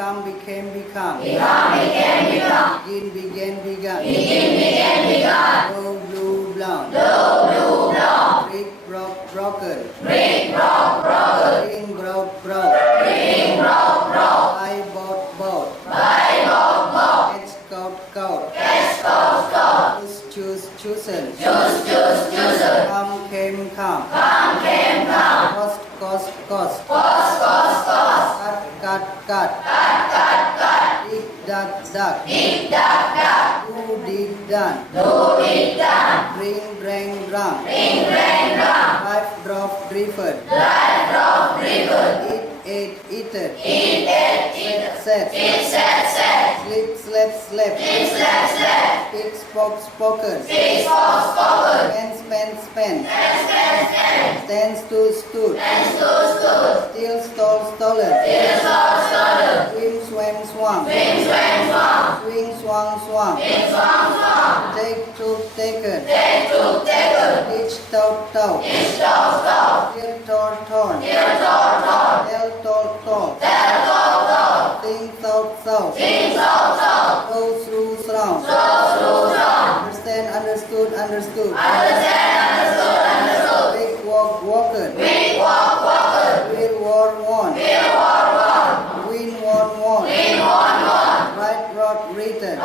become, become. Begin, began. Blow, blew, blown. Break, broken. Ring, broke. I bought. Catch, caught. Chosen. Come, came, come. Cost. Cut. Dig, duck. Do, did, done. Bring, drum. Life, drop, driven. Eat, eaten. Set. Sleep, speak, spoken. Spend. Stand, stood. Steal, stolen. Swim, swam. Swing, swung. Take, took, taken. Teach, taught. Hear, torn. Tell, told. Think, thought. Go through, surround. Understand, understood. Big, walked. Will, won. Win, won. Right, rod, written.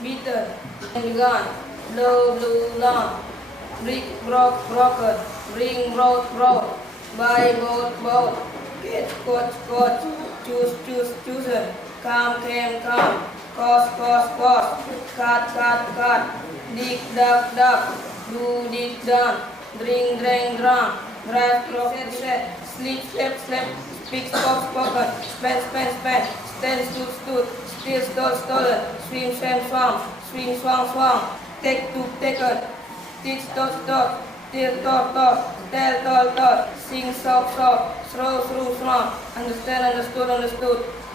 Beaten, begun, blow, blew, long, brick, broken, ring, broke, buy, bought, get, got, chosen, come, came, cost, cut, dig, duck, do, did, done, drink, drank, drunk, drive, set, sleep, slept, speak, spoken, spend, stand, stood, steal, stolen, swim, swam, take, took, taken, teach, taught, tell, sing, saw, throw, thrown, understand, understood,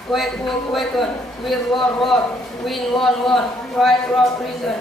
wake, waken, will, war, win, won, right, reason.